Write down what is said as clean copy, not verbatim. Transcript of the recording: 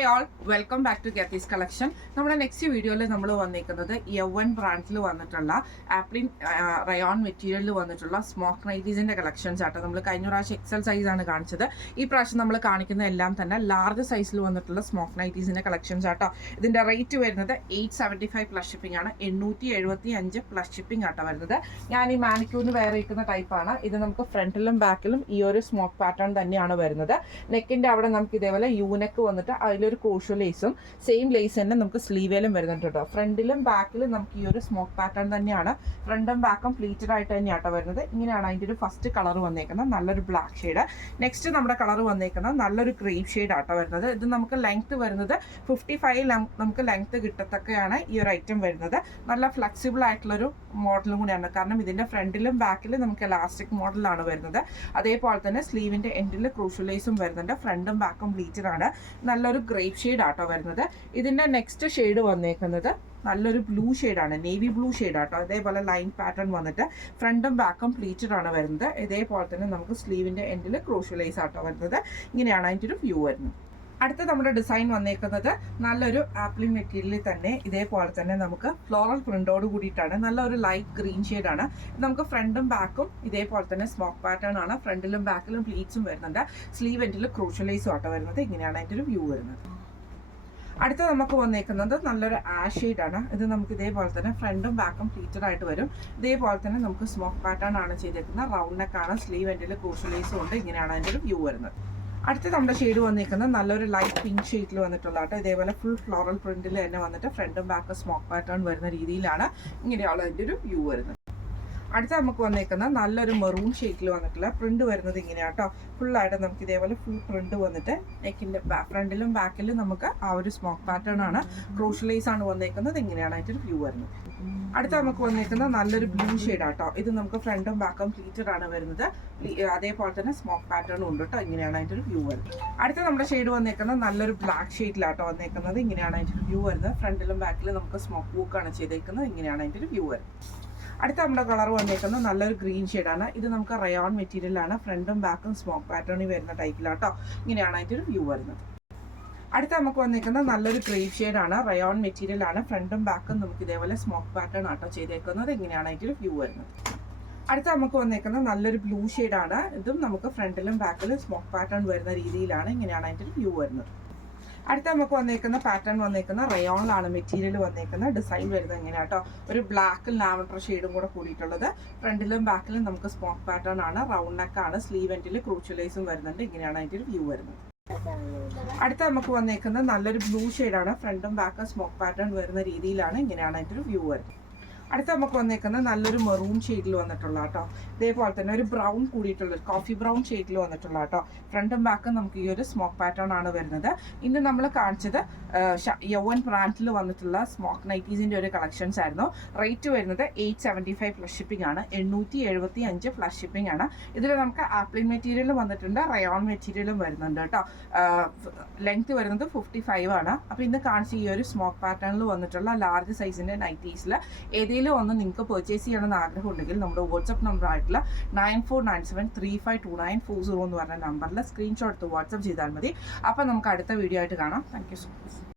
Hi all, welcome back to ഗെത്തീസ് collection. നമ്മുടെ next വീഡിയോയിൽ നമ്മൾ വന്നിരിക്കുന്നത് യവൻ ബ്രാൻഡിൽ വന്നിട്ടുള്ള ആപ്ലിൻ റയോൺ മെറ്റീരിയലിൽ വന്നിട്ടുള്ള സ്മോക്ക് നൈറ്റീസിൻ്റെ കളക്ഷൻസ് ആട്ടോ. നമ്മൾ കഴിഞ്ഞ പ്രാവശ്യം എക്സൽ സൈസാണ് കാണിച്ചത്. ഈ പ്രാവശ്യം നമ്മൾ കാണിക്കുന്ന എല്ലാം തന്നെ ലാർജ് സൈസിൽ വന്നിട്ടുള്ള സ്മോക്ക് നൈറ്റീസിൻ്റെ കളക്ഷൻസ് ആട്ടോ. ഇതിൻ്റെ റേറ്റ് വരുന്നത് 875 പ്ലസ് ഷിപ്പിംഗ് ആണ്. 875 പ്ലസ് ഷിപ്പിംഗ് ആട്ടോ വരുന്നത്. ഞാൻ ഈ മാനിക്യൂറിന് വേറെ ഇരിക്കുന്ന ടൈപ്പാണ്. ഇത് നമുക്ക് ഫ്രണ്ടിലും ബാക്കിലും ഈ ഒരു സ്മോക്ക് പാറ്റേൺ തന്നെയാണ് വരുന്നത്. നെക്കിൻ്റെ അവിടെ നമുക്ക് ഇതേപോലെ യൂനെക്ക് വന്നിട്ട് അതിലൊരു ക്രോഷ്യോ ലേസും സെയിം ലേസ് തന്നെ നമുക്ക് സ്ലീവേലും വരുന്നുണ്ട് കേട്ടോ. ഫ്രണ്ടിലും ബാക്കിലും നമുക്ക് ഈ ഒരു സ്മോക്ക് പാറ്റേൺ തന്നെയാണ്. ഫ്രണ്ടും ബാക്കും പ്ലീറ്റഡ് ആയിട്ട് തന്നെയാട്ടോ വരുന്നത്. ഇങ്ങനെയാണ് അതിൻ്റെ ഒരു ഫസ്റ്റ് കളർ വന്നേക്കുന്നത്, നല്ലൊരു ബ്ലാക്ക് ഷെയ്ഡ്. നെക്സ്റ്റ് നമ്മുടെ കളർ വന്നേക്കുന്നത് നല്ലൊരു ക്രീം ഷെയ്ഡ് ആട്ടോ വരുന്നത്. ഇത് നമുക്ക് ലെങ്ത് വരുന്നത് 55 നമുക്ക് ലെങ്ത് കിട്ടത്തക്കെയാണ് ഈ ഒരു ഐറ്റം വരുന്നത്. നല്ല ഫ്ലെക്സിബിൾ ആയിട്ടുള്ളൊരു മോഡലും കൂടിയാണ്, കാരണം ഇതിൻ്റെ ഫ്രണ്ടിലും ബാക്കിലും നമുക്ക് എലാസ്റ്റിക് മോഡലാണ് വരുന്നത്. അതേപോലെ തന്നെ സ്ലീവിൻ്റെ എൻഡിൽ ക്രൂഷ്യൽ ലേസും വരുന്നുണ്ട്. ഫ്രണ്ടും ബാക്കും പ്ലീറ്റഡ് ആണ്. നല്ലൊരു ഗ്രേപ്പ് ഷെയ്ഡ് ആട്ടോ വരുന്നത്. ഇതിൻ്റെ നെക്സ്റ്റ് ഷെയ്ഡ് വന്നേക്കുന്നത് നല്ലൊരു ബ്ലൂ ഷെയ്ഡാണ്, നേവി ബ്ലൂ ഷെയ്ഡ് ആട്ടോ. ഇതേപോലെ ലൈൻ പാറ്റേൺ വന്നിട്ട് ഫ്രണ്ടും ബാക്കും പ്ലീറ്റഡ് ആണ് വരുന്നത്. ഇതേപോലെ തന്നെ നമുക്ക് സ്ലീവിൻ്റെ എൻഡിൽ ക്രൂഷ്യൽ ലേസ് ആട്ടോ വരുന്നത്. ഇങ്ങനെയാണ് അതിൻ്റെ ഒരു വ്യൂ വരുന്നത്. അടുത്ത നമ്മുടെ ഡിസൈൻ വന്നേക്കുന്നത് നല്ലൊരു ആപ്ലിൻ മെറ്റീരിയലിൽ തന്നെ ഇതേപോലെ തന്നെ നമുക്ക് ഫ്ലോറൽ പ്രിന്റോട് കൂടിയിട്ടാണ്. നല്ലൊരു ലൈറ്റ് ഗ്രീൻ ഷെയ്ഡാണ്. നമുക്ക് ഫ്രണ്ടും ബാക്കും ഇതേപോലെ തന്നെ സ്മോക്ക് പാറ്റേൺ ആണ്. ഫ്രണ്ടിലും ബാക്കിലും പ്ലീറ്റ്സും വരുന്നുണ്ട്. സ്ലീവ് എൻഡിൽ ക്രൂഷ്യൽ ലേസും ആട്ടോ വരുന്നത്. ഇങ്ങനെയാണ് അതിൻ്റെ ഒരു വ്യൂ വരുന്നത്. അടുത്ത നമുക്ക് വന്നേക്കുന്നത് നല്ലൊരു ആഷ് ഷെയ്ഡാണ്. ഇത് നമുക്ക് ഇതേപോലെ തന്നെ ഫ്രണ്ടും ബാക്കും പ്ലീറ്റഡ് ആയിട്ട് വരും. ഇതേപോലെ തന്നെ നമുക്ക് സ്മോക്ക് പാറ്റേൺ ആണ് ചെയ്തേക്കുന്നത്. റൗണ്ട് നെക്കാണ്. സ്ലീവ് എൻഡിൽ ക്രൂഷ്യൽ ലേസും ഉണ്ട്. ഇങ്ങനെയാണ് അതിൻ്റെ ഒരു വ്യൂ വരുന്നത്. അടുത്ത നമ്മുടെ ഷെയ്ഡ് വന്നിരിക്കുന്നത് നല്ലൊരു ലൈറ്റ് പിങ്ക് ഷെയ്ഡിൽ വന്നിട്ടുള്ള കേട്ടോ. ഇതേപോലെ ഫുൾ ഫ്ലോറൽ പ്രിന്റിൽ തന്നെ വന്നിട്ട് ഫ്രണ്ടും ബാക്കും സ്മോക്ക് പാറ്റേൺ വരുന്ന രീതിയിലാണ് ഇങ്ങനെയുള്ള അതിൻ്റെ ഒരു വ്യൂ വരുന്നത്. അടുത്ത നമുക്ക് വന്നേക്കുന്നത് നല്ലൊരു മെറൂൺ ഷെയ്ഡിൽ വന്നിട്ടുള്ള പ്രിന്റ് വരുന്നത് ഇങ്ങനെയാണ് കേട്ടോ. ഫുള്ളായിട്ട് നമുക്ക് ഇതേപോലെ ഫുൾ പ്രിന്റ് വന്നിട്ട് നെക്കിൻ്റെ ഫ്രണ്ടിലും ബാക്കിലും നമുക്ക് ആ ഒരു സ്മോക്ക് പാറ്റേൺ ആണ്. ക്രൂഷ്യൽ ലേസ് ആണ് വന്നേക്കുന്നത്. ഇങ്ങനെയാണ് അതിൻ്റെ ഒരു വ്യൂ വരുന്നത്. അടുത്ത നമുക്ക് വന്നേക്കുന്നത് നല്ലൊരു ബ്ലൂ ഷെയ്ഡ് ആട്ടോ. ഇത് നമുക്ക് ഫ്രണ്ടും ബാക്കും പ്ലീറ്റഡ് ആണ് വരുന്നത്. അതേപോലെ തന്നെ സ്മോക്ക് പാറ്റേണും ഉണ്ട് കേട്ടോ. ഇങ്ങനെയാണ് അതിൻ്റെ ഒരു വ്യൂ വരുന്നത്. അടുത്ത നമ്മുടെ ഷെയ്ഡ് വന്നേക്കുന്നത് നല്ലൊരു ബ്ലാക്ക് ഷെയ്ഡിലാട്ടോ വന്നേക്കുന്നത്. ഇങ്ങനെയാണ് അതിൻ്റെ ഒരു വ്യൂ വരുന്നത്. ഫ്രണ്ടിലും ബാക്കിലും നമുക്ക് സ്മോക്ക് ബുക്കാണ് ചെയ്തേക്കുന്നത്. ഇങ്ങനെയാണ് അതിൻ്റെ ഒരു വ്യൂ വരുന്നത്. അടുത്ത നമ്മുടെ കളർ വന്നേക്കുന്നത് നല്ലൊരു ഗ്രീൻ ഷെയ്ഡാണ്. ഇത് നമുക്ക് റയോൺ മെറ്റീരിയലാണ്. ഫ്രണ്ടും ബാക്കും സ്മോക്ക് പാറ്റേണിൽ വരുന്ന ടൈപ്പിലാട്ടോ. ഇങ്ങനെയാണ് അതിൻ്റെ ഒരു വ്യൂ വരുന്നത്. അടുത്ത നമുക്ക് വന്നിരിക്കുന്നത് നല്ലൊരു ക്രീം ഷെയ്ഡാണ്. റയോൺ മെറ്റീരിയലാണ്. ഫ്രണ്ടും ബാക്കും നമുക്ക് ഇതേപോലെ സ്മോക്ക് പാറ്റേൺ ആട്ടോ ചെയ്തേക്കുന്നത്. ഇങ്ങനെയാണ് അതിൻ്റെ ഒരു വ്യൂ വരുന്നത്. അടുത്ത നമുക്ക് വന്നേക്കുന്നത് നല്ലൊരു ബ്ലൂ ഷെയ്ഡാണ്. ഇതും നമുക്ക് ഫ്രണ്ടിലും ബാക്കിലും സ്മോക്ക് പാറ്റേൺ വരുന്ന രീതിയിലാണ്. ഇങ്ങനെയാണ് അതിൻ്റെ ഒരു വ്യൂ വരുന്നത്. അടുത്ത നമുക്ക് വന്നേക്കുന്ന പാറ്റേൺ വന്നേക്കുന്ന റയോണിലാണ് മെറ്റീരിയൽ വന്നേക്കുന്ന ഡിസൈൻ വരുന്നത് എങ്ങനെയാ കേട്ടോ. ഒരു ബ്ലാക്ക് ലാവൻഡർ ഷെയ്ഡും കൂടെ കൂടിയിട്ടുള്ളത്. ഫ്രണ്ടിലും ബാക്കിലും നമുക്ക് സ്മോക്ക് പാറ്റേൺ ആണ്. റൗണ്ട് നെക്കാണ്. സ്ലീവ് എൻഡിൽ ക്രൂഷ്യൽ ലേസും വരുന്നുണ്ട്. ഇങ്ങനെയാണ് അതിൻ്റെ ഒരു വ്യൂ വരുന്നത്. അടുത്ത നമുക്ക് വന്നേക്കുന്നത് നല്ലൊരു ബ്ലൂ ഷെയ്ഡാണ്. ഫ്രണ്ടും ബാക്കും സ്മോക്ക് പാറ്റേൺ വരുന്ന രീതിയിലാണ്. ഇങ്ങനെയാണ് അതിൻ്റെ ഒരു വ്യൂ വരുന്നത്. അടുത്ത നമുക്ക് വന്നേക്കുന്നത് നല്ലൊരു മെറൂൺ ഷെയ്ഡിൽ വന്നിട്ടുള്ള കേട്ടോ. ഇതേപോലെ തന്നെ ഒരു ബ്രൗൺ കൂടിയിട്ടുള്ള കോഫി ബ്രൗൺ ഷെയ്ഡിൽ വന്നിട്ടുള്ള കേട്ടോ. ഫ്രണ്ടും ബാക്കും നമുക്ക് ഈ ഒരു സ്മോക്ക് പാറ്റേൺ ആണ് വരുന്നത്. ഇന്ന് നമ്മൾ കാണിച്ചത് യവൻ ബ്രാൻഡിൽ വന്നിട്ടുള്ള സ്മോക്ക് നൈറ്റീസിൻ്റെ ഒരു കളക്ഷൻസ് ആയിരുന്നു. റേറ്റ് വരുന്നത് 875 പ്ലസ് ഷിപ്പിംഗ് ആണ്. 875 പ്ലസ് ഷിപ്പിംഗ് ആണ്. ഇതിൽ നമുക്ക് ആപ്ലിൻ മെറ്റീരിയലും വന്നിട്ടുണ്ട്, റയോൺ മെറ്റീരിയലും വരുന്നുണ്ട് കേട്ടോ. ലെങ്ത് വരുന്നത് 55 ആണ്. അപ്പോൾ ഇന്ന് കാണിച്ച ഈ ഒരു സ്മോക്ക് പാറ്റേണിൽ വന്നിട്ടുള്ള ലാർജ് സൈസിൻ്റെ നൈറ്റീസിൽ ഏതെങ്കിലും ഒന്ന് നിങ്ങൾക്ക് പർച്ചേസ് ചെയ്യണമെന്ന് ആഗ്രഹം ഉണ്ടെങ്കിൽ നമ്മുടെ വാട്സപ്പ് നമ്പർ ആയിട്ടുള്ള 9497352940 എന്ന് പറഞ്ഞ നമ്പറിൽ സ്ക്രീൻഷോട്ട് എടുത്ത് വാട്സപ്പ് ചെയ്താൽ മതി. അപ്പോൾ നമുക്ക് അടുത്ത വീഡിയോ ആയിട്ട് കാണാം. Thank you so much.